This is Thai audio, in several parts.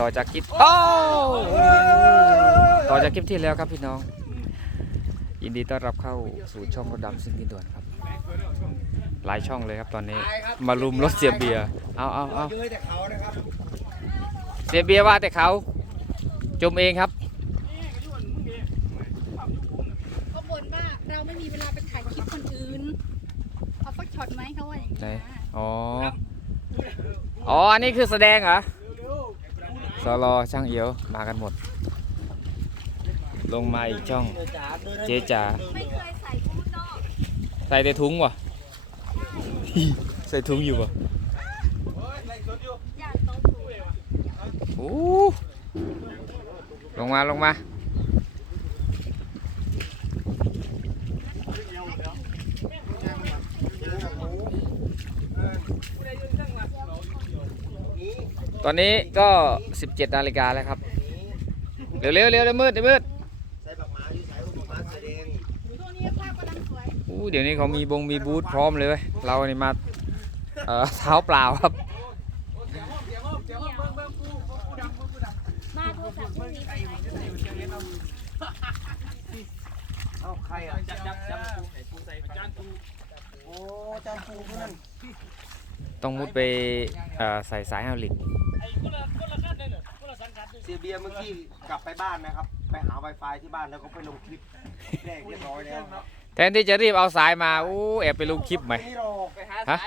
ต่อจากคลิปโอ้ต่อจากคลิปที่แล้วครับพี่น้อง ยินดีต้อนรับเข้าสู่ช่องรถดำซิ่งดินด่วนครับ หลายช่องเลยครับตอนนี้ มาลุมรถเสียเบียร์เอาเอาเอาเย้ยแต่เขานะครับเสียเบียร์ว่าแต่เขาจมเองครับก็บ่นว่าเราไม่มีเวลาไปถ่ายคลิปคนอื่นเอาสักช็อตไหมเขาว่าอย่างนี้ไหนนะอ๋อ อ๋อ อันนี้คือแสดงเหรอ สรอช่างเอียวมากันหมด ลงมาอีกช่อง เจ๊จ๋าไม่เคยใส่บูทนอกใส่แต่ถุงวะใส่ถุงอยู่วะอยากโตสูงโอ้ลงมาลงมา อนนี้ก็ 17นาฬิกาแล้วครับ เร็วเร็วเร็วเร็วมืดเร็วมืดใส่บักหมาอยู่ใส่บักหมาแสดงช่วงนี้ภาพกำลังสวยอู้เดี๋ยวนี้เขามีบงมีบูธพร้อมเลยเว้ยเรานี่มาเอ่อเท้าเปล่าครับ มาโทรศัพท์พวกนี้ไปไหนเอ้าใครอะจับจับจับโอ้จำปูเพื่อน ต้องมุดไปเอ่อใส่สายฮาลิกเสียเบียร์เมื่อกี้กลับไปบ้านนะครับ ไปหา Wi-Fi ที่บ้านแล้วก็ไปลงคลิปแรกเรียบร้อยแล้วครับแทนที่จะรีบเอาสายมาอู้แอบไปลงคลิปไหม นี่รอไปหาฮะ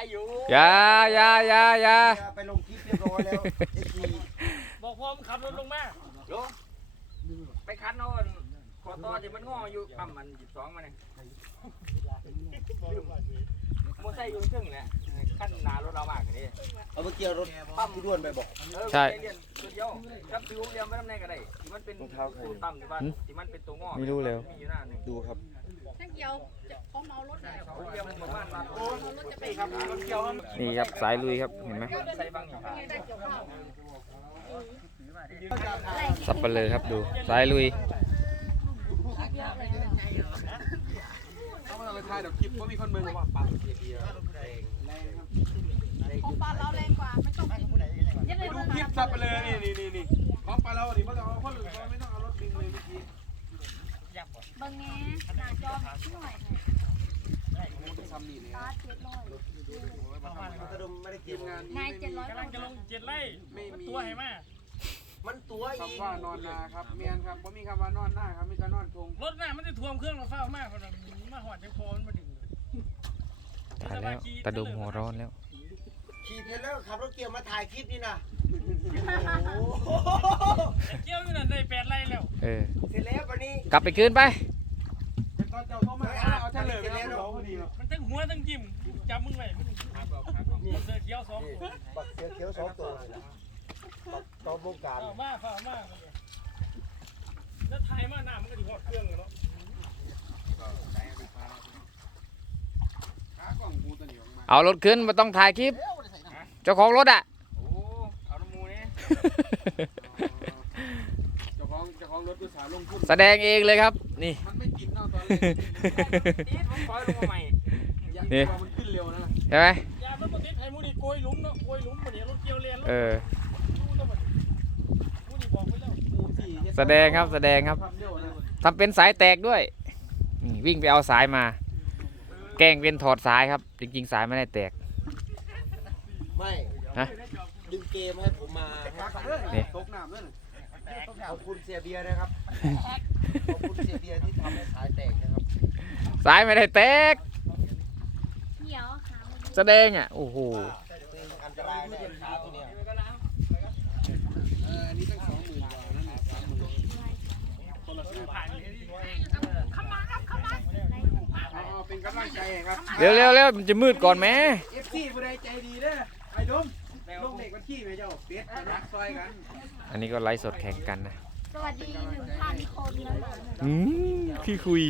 อย่าอย่าอย่าอย่าไปลงคลิปเรียบร้อยแล้วเอฟซีบอกพร้อมขับรถลงมาไปคัดเอาขอต่อที่มันงออยู่ปั๊มมันหยิบสองมาเนี่ยมอไซค์อยู่ครึ่งแหละ ขั้นหนารถเรามากเลยเอาไปเกี่ยวรถปั๊มด้วนไปบอกเออใช่ไปเรียนตัวเดียวกับฟิวเรียนไม่ทำไหนก็ได้ที่มันเป็นรองเท้าใครตัวปั๊มที่ว่าที่มันเป็นตัวงอไม่รู้แล้ว มีอยู่หน้าหนึ่งดูครับช่างเกียวจะเขาเมารถไหนเขาตัวเดียวมันประมาณนั้นเมารถจะไปครับรถเกี่ยวมันนี่ครับสายลุยครับเห็นไหมใส่บางอย่างได้เกี่ยวข้าวสับไปเลยครับดูสายลุยเขามาไปถ่ายเดี๋ยวคลิปว่ามีคนเมืองว่าปั๊มเบียร์ ของปลาเราแรงกว่าไม่ต้องยังไงดูคลิปซับไปเลยนี่นี่นี่นี่ของปลาเราดิไม่ต้องเอาคนอื่นไม่ต้องเอารถดิงเลยเมื่อกี้บิ่งแง่หน้าจอหน่อยทำนี่เยตาเจ็ดร้อยกระดมไม่ได้เกี่ยวงานนายเจ็ดร้อยกำลังจะลงเจ็ดไร่ไม่มีตัวให้มามันตัวอีกคำว่านอนนาครับเมียนครับผมมีคำว่านอนหน้าครับมีแต่นอนทงรถหน่ะมันจะท่วมเครื่องเราเฝ้ามากเพราะมาหอดยังพอมันมาดึงถ่ายแล้วตะดุมหัวร้อนแล้ว ขี่เสร็จแล้วขับรถเกี่ยวมาถ่ายคลิปนี่นะเกี่ยวอยู่นั่นได้แปดไร่แล้วเออเสร็จแล้ววันนี้กลับไปคืนไปเป็นตอนเจ้าเข้ามาเอาเฉลยไปแล้วพอดีมันทั้งหัวทั้งจิ้มจับมึงไว้เสือเขียวสองตัวบักเสือเขียวสองตัวบักตอนวงการเอามาเฝ้ามาแล้วไทยมาหน้ามันก็ถึงหอดเครื่องแล้วขากล่องกูตัวนี้ออกมาเอารถขึ้นมาต้องถ่ายคลิป เจ้าของรถอะ โอ้เอาน้ำมูนี่เจ้าของเจ้าของรถอุตสาห์ลงทุนแสดงเองเลยครับ นี่ มันไม่กินเนาะตอนแรกนี่ผมคอยลงมาใหม่นี่ มันขึ้นเร็วนะใช่ไหมยามันบ่ติดไทยมูนี่โกยหลุมเนาะโกยหลุมมันนี่รถเกี่ยวเรียนรถเออดูแล้วมันมูนี่บอกไว้แล้วมูสี่แสดงครับแสดงครับทำเร็วนะทำเป็นสายแตกด้วยนี่วิ่งไปเอาสายมา แกล้งเป็นถอดสายครับ จริงๆ สายไม่ได้แตกไม่ ฮะดึงเกมให้ผมมาให้ฟังนี่ตกน้ำด้วยขอบคุณเสียเบียร์นะครับ ขอบคุณเสียเบียร์ที่ทำให้สายแตกนะครับสายไม่ได้แตกเหนียวขาแสดงอะ โอ้โหอันตรายแน่ขาตัวเนี้ยเอออันนี้ตั้งสองหมื่นกว่านั่นแหละสามหมื่นคนละซื้อผ่านเอาเอาเป็นกำลังใจให้ครับ เร็วเร็วเร็วมันจะมืดก่อนแหมเอฟซีผู้ใดใจดีเด้อไอ้ดม ลงเด็กวันขี้ไหมเจ้าเป็ดรักซอยกันอันนี้ก็ไลฟ์สดแข่งกันนะสวัสดีหนึ่งพันคนนะคะอืมพี่คุย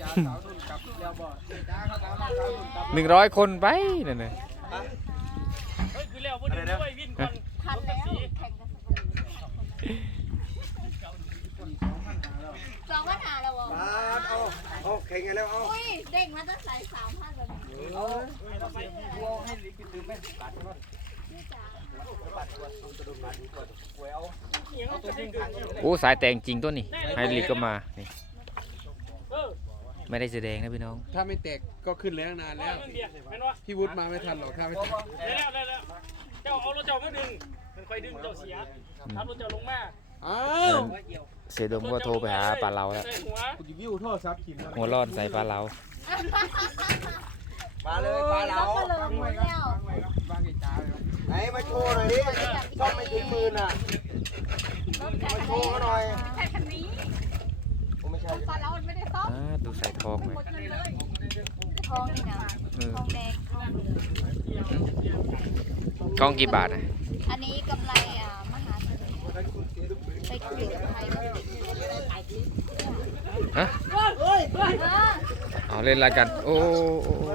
จ้าสาวนุ่นกับเรียวบ่จ้าเขาตามมาสาวนุ่นกับหนึ่งร้อยคนไปนั่นน่ะเฮ้ยคือเรียวบ่ได้ด้วยวินก่อนพันแล้วแข่งกันสองพันหาแล้ววะมาเอาเอาแข่งกันแล้วเอาอุ้ยเด้งมาตั้งสายสามพันเลย เอาไปวัวให้ลิขิตตื่นไม่กัดมัน โอ้สายแต่งจริงตัวนี่ไฮลิกก็มานี่เออไม่ได้แสดงนะพี่น้องถ้าไม่แตกก็ขึ้นแล้วนานแล้วเรื่องเดียวเห็นปะพี่วุฒิมาไม่ทันหรอกถ้าไม่แตกได้แล้วได้แล้วเจ้าเอารถเจ้ามาดึงมันค่อยดึงเจ้าเสียทับรถเจ้าลงมาอ้าวเสยดมก็โทรไปหาปลาเราแล้วใส่หัวกูจะวิวโทษซับกินหัวร้อนใส่ปลาเรามาเลยปลาเรา ไอ้จ้าเลยไหนมาโชว์หน่อยดิช่องไม่ถึงหมื่นอะ มาโชว์เขาหน่อยใช่คันนี้ผมไม่ใช่ตอนเราไม่ได้ซ่อมอ่าดูใส่ทองไหมหมดเงินเลยทองนี่นะเออทองแดงทองเหลืองกล้องกี่บาทอะอันนี้กำไรอ่ามหาเสน่ห์ไปเกี่ยวกับไทยมาฮะเออเอาเล่นอะไรกันโอ้โอ้โอ้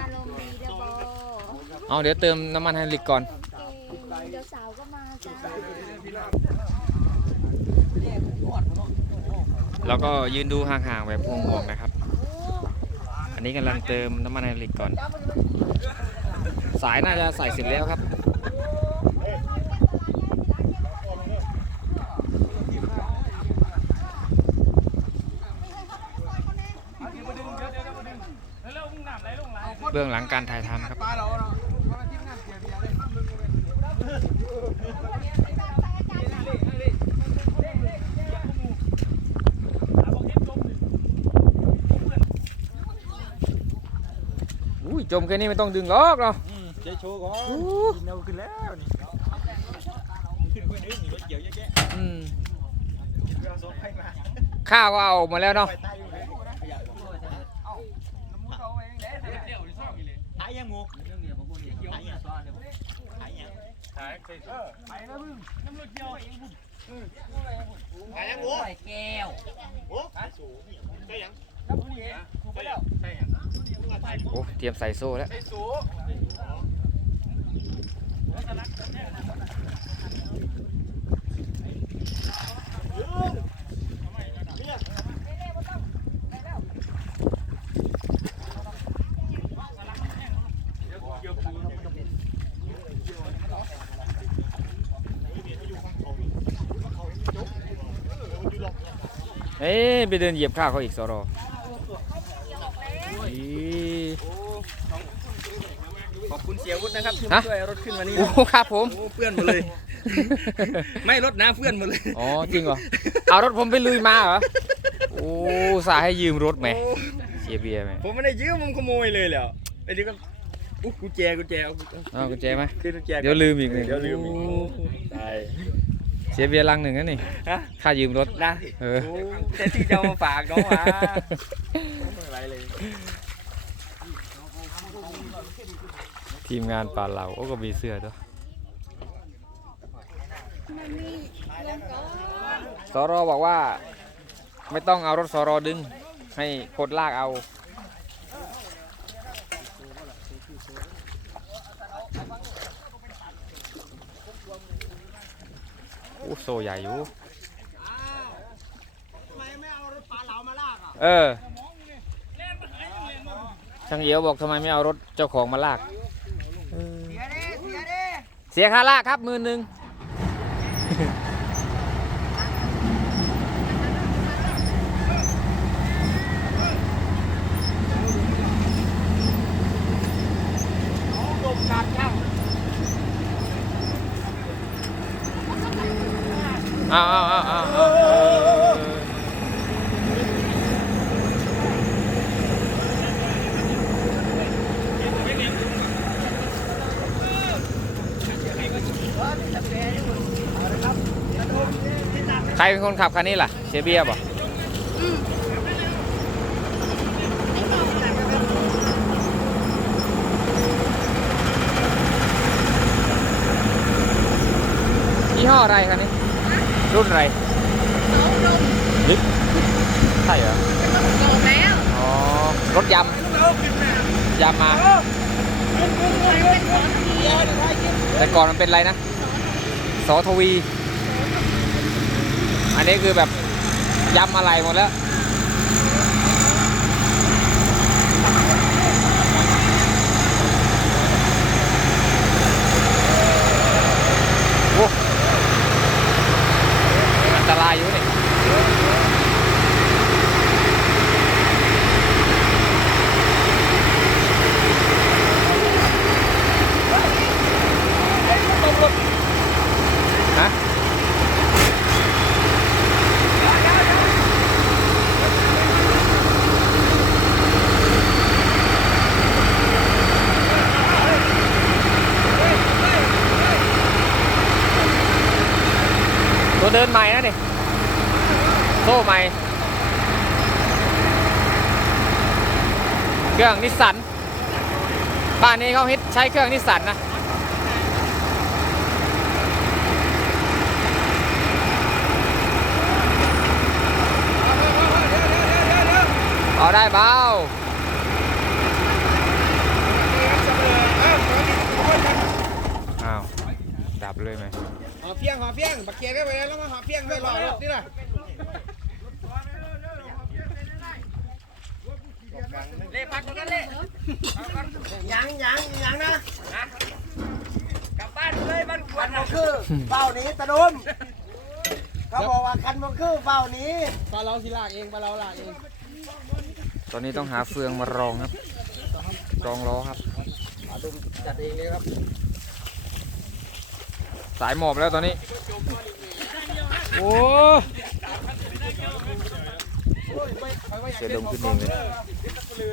อารมณ์ดี เอาเดี๋ยวเติมน้ำมันไฮลิกก่อน เดี๋ยวสาวก็มาจ้าแล้วก็ยืนดูห่างๆแบบห่วงๆนะครับ อันนี้กำลังเติมน้ำมันไฮลิกก่อน สายน่าจะใส่เสร็จแล้วครับ เบื้องหลังการถ่ายทำครับ ปลาเราเนาะมาทีมงานเกียร์เบียร์เลย อุ้ย จมแค่นี้ไม่ต้องดึงหรอกเนาะเจ๊โชว์ก่อนอู้กินเอาขึ้นแล้วนี่อืมข้าวก็เอาออกมาแล้วเนาะโอ้ โอ้เตรียมใส่โซ่แล้วเอ้ไปเดินเหยียบข้าเขาอีกสรอ ขอบคุณเสียวุฒินะครับที่ฮะมาช่วยรถขึ้นวันนี้โอ้ครับผม โอ้เพื่อนหมดเลย ไม่รถนะเพื่อนหมดเลยอ๋อจริงเหรอ เอารถผมไปลุยมาเหรอ โอ้สายให้ยืมรถไหมเสียเบียร์ไหมผมไม่ได้ยืมผมขโมยเลยแล้วไอ้นี่ก็อุ๊ยกุญแจกุญแจเอากุญแจเอากุญแจไหม ขึ้นกุญแจก่อนเดี๋ยวลืมอีกหนึ่งเดี๋ยวลืมอีกโตายเสียเบียร์ลังหนึ่งนะนี่ฮะค่ายืมรถ นะเออ โอ้แค่ที่จะเอามาฝากน้องวะอะไรเลย ทีมงานป่าเหล่าโอ้ก็มีเสื้อด้วยมันมีลงก่อนสรอบอกว่า ไม่ต้องเอารถสรอดึง ให้คนลากเอาโอ้โซใหญ่อยู่ทำไมไม่เออช่างเอียวบอกทำไมไม่เอารถเจ้าของมาลาก เสียค่าลากครับมือหนึ่ง เอาเอาเอาเอาเอา ใครเป็นคนขับคันนี้ล่ะเสียเบียร์บ่ยี่ห้ออะไรคันนี้ รุ่นอะไรลิฟใช่เหรอบอกแล้วอ๋อ รถยำยำมาแต่ก่อนมันเป็นอะไรนะ สอทวี อันนี้คือแบบยำอะไรหมดแล้วเดินใหม่นะนี่ โซ่ใหม่ เครื่องนิสสัน บ้านนี้เขาฮิตใช้เครื่องนิสสันนะเอาได้เบาอ้าว ดับเลยไหมหอเพียงหอเพียงบักเกียร์ได้ไปแล้วมาหอเพียงไปรอรถนี่นะ ปักกันเล่ยังยังยังนะกลับบ้านเลยบ้านกวคันนมันคือเฝ้าหนี้ตะดุมเขาบอกว่าคันมันคือเฝ้าหนี้ปลาเราสิลากเองปลาเราลากเองตอนนี้ต้องหาเฟืองมารองครับ รองล้อครับจัดเองเลยครับสายหมอบแล้วตอนนี้ โอ้เสียดมขึ้นเองเลย ตะ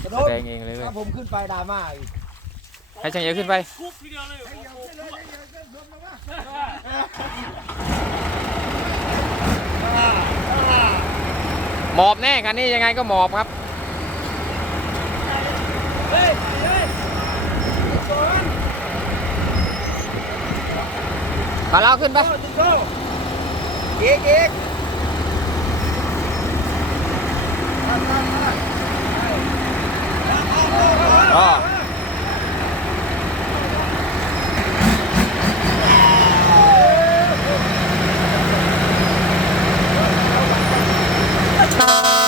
แสดุมดงเองเลยเว้ยถ้าผมขึ้นไปดราม่าอีกให้ช่างเอ๋ขึ้นไป กุ๊กทีเดียวเลยหมอบแน่คันนี้ยังไงก็หมอบครับมาเราขึ้นไปอีกอีกอ๋ อเ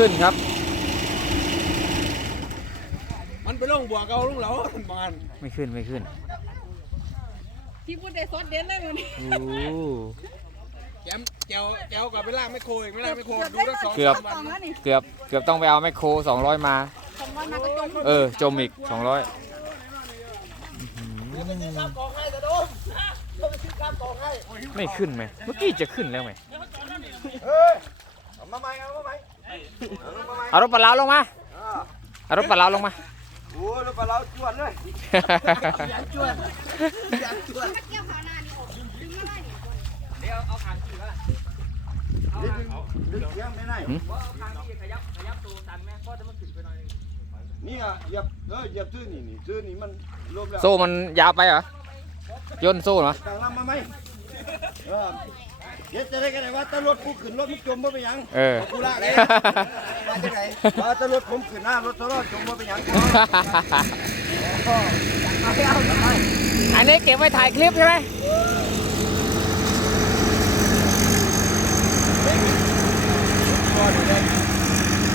ขึ้นครับ มันไปลงบัวเกาลงเหลาบานไม่ขึ้นไม่ขึ้นที่พูดได้ซอสเด่นเลยมันโอ้แจมแจวแจวกับไปลากไม่โคอีกไม่ลากไม่โคดูทั้งสองเกือบสองแล้วนี่เกือบเกือบต้องไปเอาแมคโคร200 มา สองวันมาก็จมเออ จมอีก 200ข้ามกองให้ตะดุมเขาไปซื้อข้ามกองให้ไม่ขึ้นไหมเมื่อกี้จะขึ้นแล้วไหมเฮ้ยเอามาใหม่เอามาใหม่ เอามาใหม่เอารถปลาเล้าลงมาอ่าเอารถปลาเล้าลงมา โอ้ยแล้วปลาเราจวดเลยยันจวดยันจวดเกี่ยวขาหน้านี่ออกดึงมาได้นี่เดี๋ยวเอาทางที่ว่าดึงดึงเสียงไม่ได้ว่าเอาทางที่ขยับขยับตัวตันไหมเพราะจะมันขึ้นไปหน่อยนึงนี่อะเหยียบเออเหยียบซื้อนี่นี่ซื้อนี่มันรวมแล้วโซ่มันยาวไปเหรอย่นโซ่เหรอต่างลำมาไหม เออเดี๋ยวจะได้กันไหนว่าตารถกูขึ้นรถมึงจมบ่ไปหยังเออ กูลากเองมาจากไหนว่าตารถผมขึ้นหน้ารถตลอดจมบ่ไปหยังเอาไปเอาไปอันนี้เก็บไว้ถ่ายคลิปใช่ไหม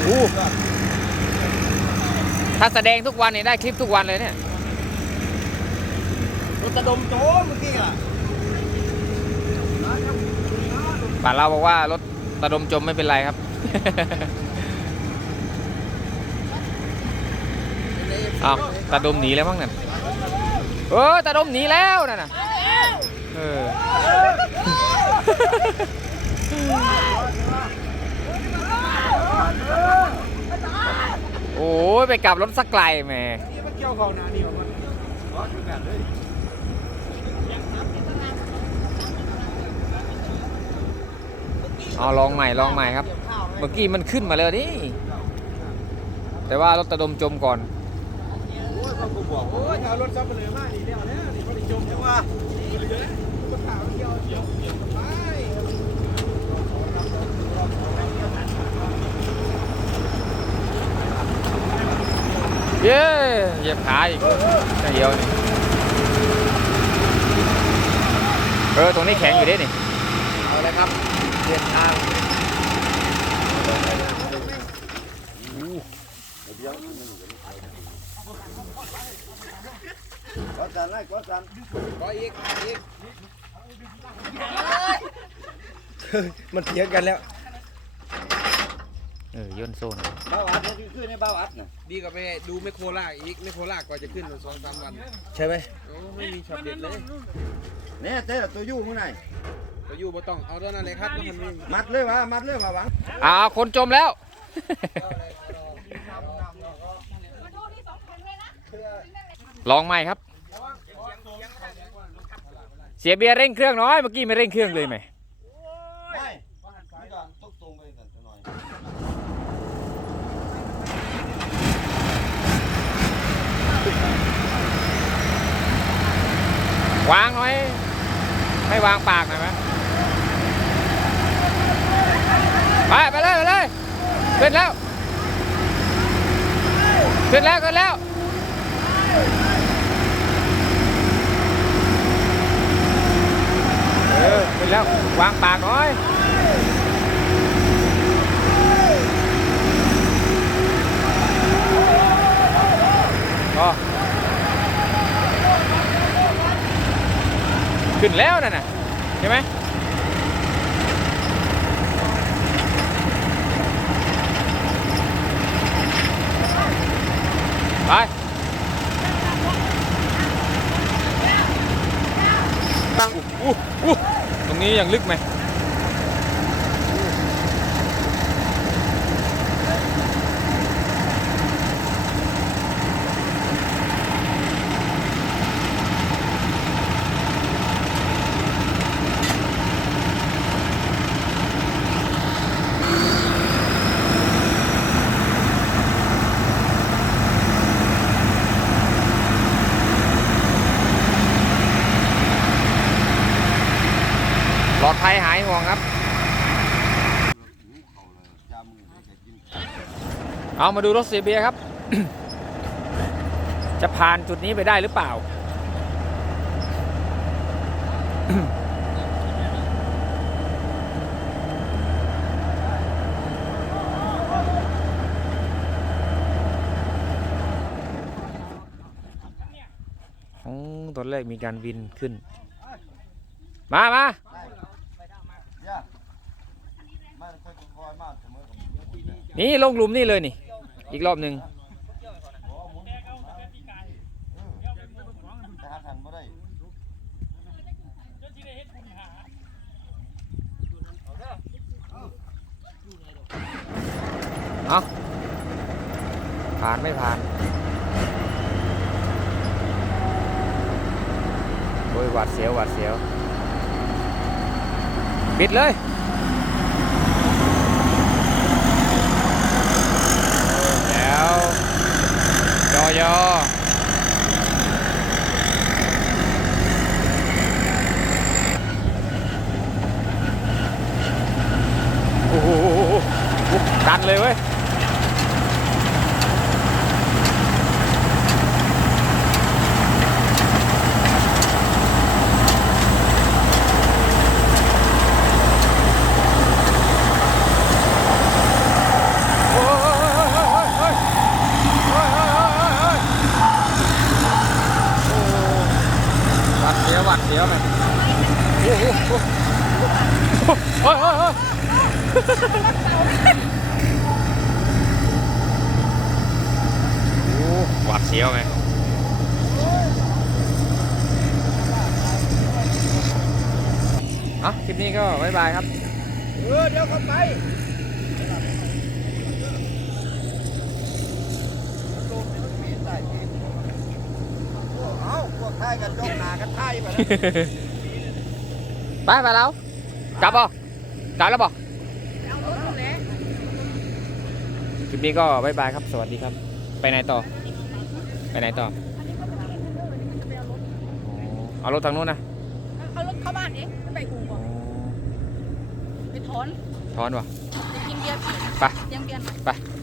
อู้ถ้าแสดงทุกวันนี่ได้คลิปทุกวันเลยเนี่ยรถตะดมโจมเมื่อกี้อะ ป่าเล่าบอกว่ารถตะดมจมไม่เป็นไรครับอ้าวตะดมหนีแล้วมั้งนั่นเออตะดมหนีแล้วนั่นน่ะโอ้ยไปกลับรถสักไกลแม่เกี่ยวของนานี่ออกมา เลยเอาลองใหม่ลองใหม่ครับ เมื่อกี้มันขึ้นมาแล้วนี่แต่ว่ารถตะดมจมก่อนโอ้ยเขาก็บอกโอ้ยถ้ารถซับเปลือมากนี่แล้วเนี่ยนี่มันจมใช่ใช่ว่าก็ข่าวเกี่ยวเกี่ยวเกี่ยวไปเย้เหยียบขาอีกจะเดียวนี่เออ ตรงนี้แข็งอยู่ดินี่ เอาเลยครับ เดินทางก็สันไล่ก็สันก็อีกอีกมันเถียงกันแล้ว เออย่นโซนเบาอัดนี่คือในเบาอัดน่ะดีกว่าไปดูไมโครล่าอีกไมโครลาก่อนจะขึ้นสองสามวัน ใช่ไหมโอ้ไม่มีช็อตเด็ดเลยเนี่ยแต่ละตัวยู่มื้อไหนก็ อยู่บ่ต้องเอาเท่านั้นเลยครับแล้วมันมีมัดเลยวะมัดเลยวะหวังอ้าวคนจมแล้ว ลองใหม่ครับ เสียเบียร์เร่งเครื่องน้อยเมื่อกี้ไม่เร่งเครื่องเลยไหมไม่ไม่ก่อนตกตรงไปก่อนจะหน่อย วางหน่อยไม่วางปากหน่อยไหม ไปไปเลยไปเลยขึ้นแล้วขึ้นแล้วขึ้นแล้วเออขึ้นแล้ววางปากหน่อยก็ขึ้นแล้วนั่นน่ะใช่ไหม ไปตั้งอู้อู้ตรงนี้ยังลึกไหม ลอดภัยหายห่วงครับ เอามาดูรถเสียเบียครับ จะผ่านจุดนี้ไปได้หรือเปล่าอ๋อตอนแรกมีการวินขึ้น มามามันค่อยๆมาเสมอกับ นี่ลงหลุมนี่เลยนี่ อีกรอบหนึ่งเอาผ่านไม่ผ่านโอ้ยหวาดเสียวหวาดเสียว ปิดเลย แล้ว จอยอโอ้โหดันเลยเว้ยะคลิปนี้ก็บ๊ายบายครับ เออเดี๋ยวไปท่ากลันไปไปไปแล้วกลับบ่กลับแล้วบ่คลิปนี้ก็บ๊ายบายครับ สวัสดีครับ ไปไหนต่อ ไปไหนต่อ เอารถทางนู้นนะ เอารถเข้าบ้านเองไปหูก่อนไปถอนถอนวะไปกินเบียร์ผีไปเลี้ยงเบียร์หน่อยไปไป